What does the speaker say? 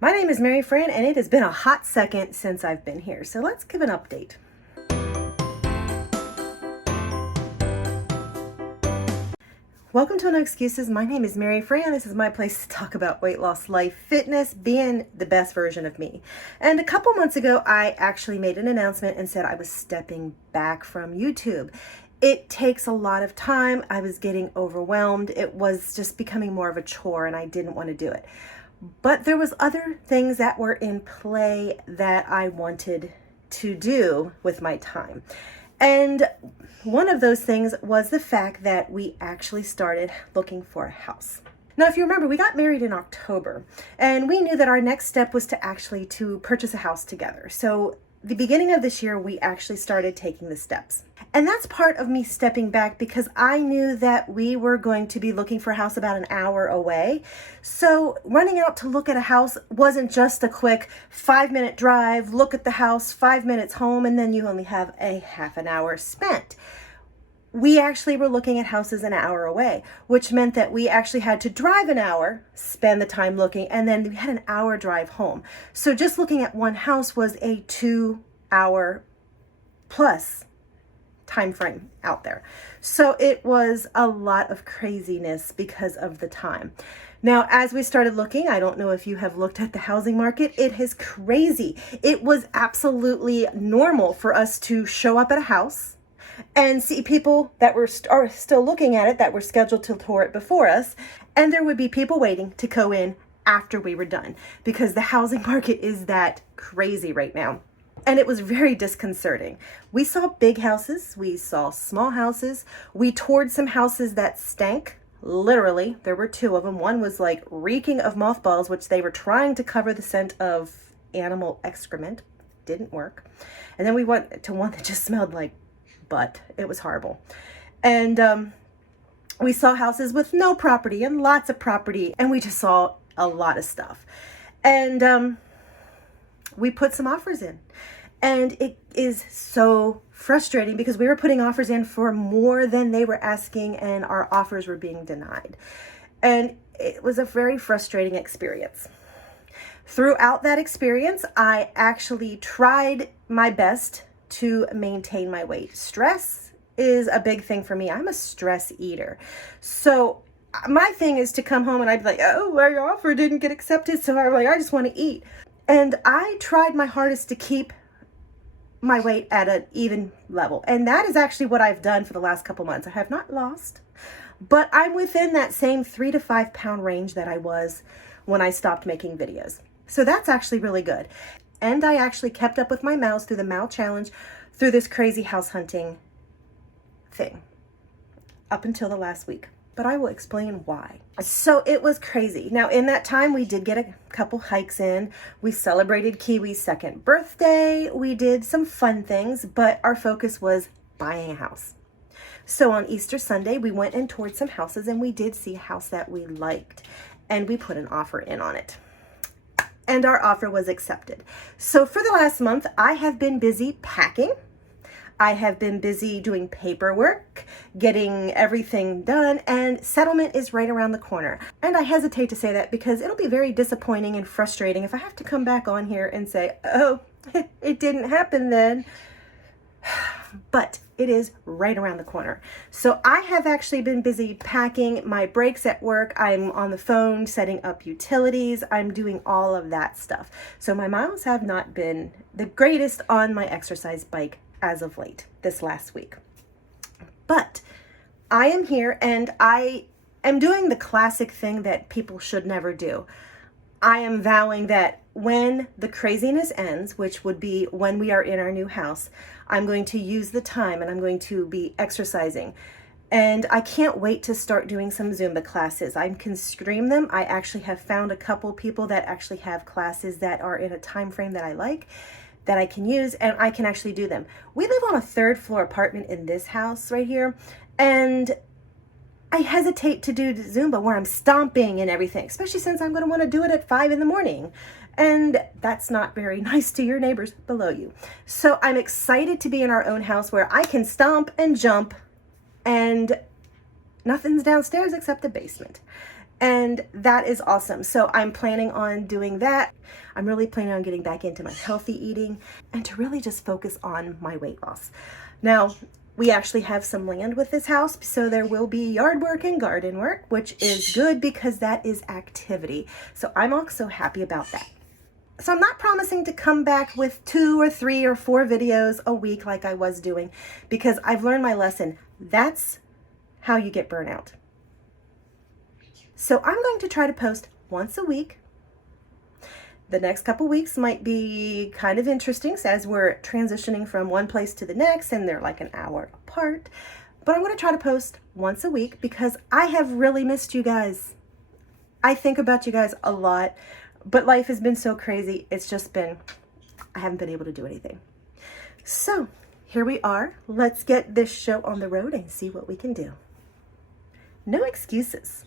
My name is Mary Fran, and it has been a hot second since I've been here, so let's give an update. Welcome to No Excuses. My name is Mary Fran. This is my place to talk about weight loss, life, fitness, being the best version of me. And a couple months ago, I actually made an announcement and said I was stepping back from YouTube. It takes a lot of time. I was getting overwhelmed. It was just becoming more of a chore, and I didn't want to do it. But there was other things that were in play that I wanted to do with my time. And one of those things was the fact that we actually started looking for a house. Now, if you remember, we got married in October, and we knew that our next step was to purchase a house together. So the beginning of this year, we actually started taking the steps. And that's part of me stepping back because I knew that we were going to be looking for a house about an hour away. So running out to look at a house wasn't just a quick 5-minute drive, look at the house, 5 minutes home, and then you only have a half an hour spent. We actually were looking at houses an hour away, which meant that we actually had to drive an hour, spend the time looking, and then we had an hour drive home. So just looking at one house was a 2-hour plus time frame out there. So it was a lot of craziness because of the time. Now, as we started looking, I don't know if you have looked at the housing market, it is crazy. It was absolutely normal for us to show up at a house and see people that are still looking at it that were scheduled to tour it before us. And there would be people waiting to go in after we were done because the housing market is that crazy right now. And it was very disconcerting. We saw big houses. We saw small houses. We toured some houses that stank. Literally, there were 2 of them. One was like reeking of mothballs, which they were trying to cover the scent of animal excrement. Didn't work. And then we went to one that just smelled like butt. It was horrible. And we saw houses with no property and lots of property. And we just saw a lot of stuff. And we put some offers in. And it is so frustrating because we were putting offers in for more than they were asking and our offers were being denied. And it was a very frustrating experience. Throughout that experience, I actually tried my best to maintain my weight. Stress is a big thing for me. I'm a stress eater. So my thing is to come home and I'd be like, oh, well, your offer didn't get accepted. So I'm like, I just want to eat. And I tried my hardest to keep my weight at an even level. And that is actually what I've done for the last couple months. I have not lost, but I'm within that same 3 to 5 pound range that I was when I stopped making videos. So that's actually really good. And I actually kept up with my mouths through the mouth challenge, through this crazy house hunting thing up until the last week. But I will explain why. So it was crazy. Now, in that time, we did get a couple hikes in. We celebrated Kiwi's 2nd birthday. We did some fun things, but our focus was buying a house. So on Easter Sunday, we went and toured some houses, and we did see a house that we liked, and we put an offer in on it. And our offer was accepted. So for the last month, I have been busy packing. I have been busy doing paperwork, getting everything done, and settlement is right around the corner. And I hesitate to say that because it'll be very disappointing and frustrating if I have to come back on here and say, oh, it didn't happen then. But it is right around the corner. So I have actually been busy packing my breaks at work. I'm on the phone setting up utilities. I'm doing all of that stuff. So my miles have not been the greatest on my exercise bike as of late, this last week. But I am here and I am doing the classic thing that people should never do. I am vowing that when the craziness ends, which would be when we are in our new house, I'm going to use the time and I'm going to be exercising. And I can't wait to start doing some Zumba classes. I can stream them. I actually have found a couple people that actually have classes that are in a time frame that I like, that I can use, and I can actually do them. We live on a 3rd floor apartment in this house right here, and I hesitate to do Zumba where I'm stomping and everything, especially since I'm going to want to do it at 5 in the morning. And that's not very nice to your neighbors below you. So I'm excited to be in our own house where I can stomp and jump and nothing's downstairs except the basement. And that is awesome. So I'm planning on doing that. I'm really planning on getting back into my healthy eating and to really just focus on my weight loss. Now, we actually have some land with this house, so there will be yard work and garden work, which is good because that is activity. So I'm also happy about that. So I'm not promising to come back with 2 or 3 or 4 videos a week like I was doing, because I've learned my lesson. That's how you get burnout. So I'm going to try to post once a week. The next couple weeks might be kind of interesting as we're transitioning from one place to the next and they're like an hour apart. But I'm going to try to post once a week because I have really missed you guys. I think about you guys a lot, but life has been so crazy. It's just been, I haven't been able to do anything. So here we are. Let's get this show on the road and see what we can do. No excuses.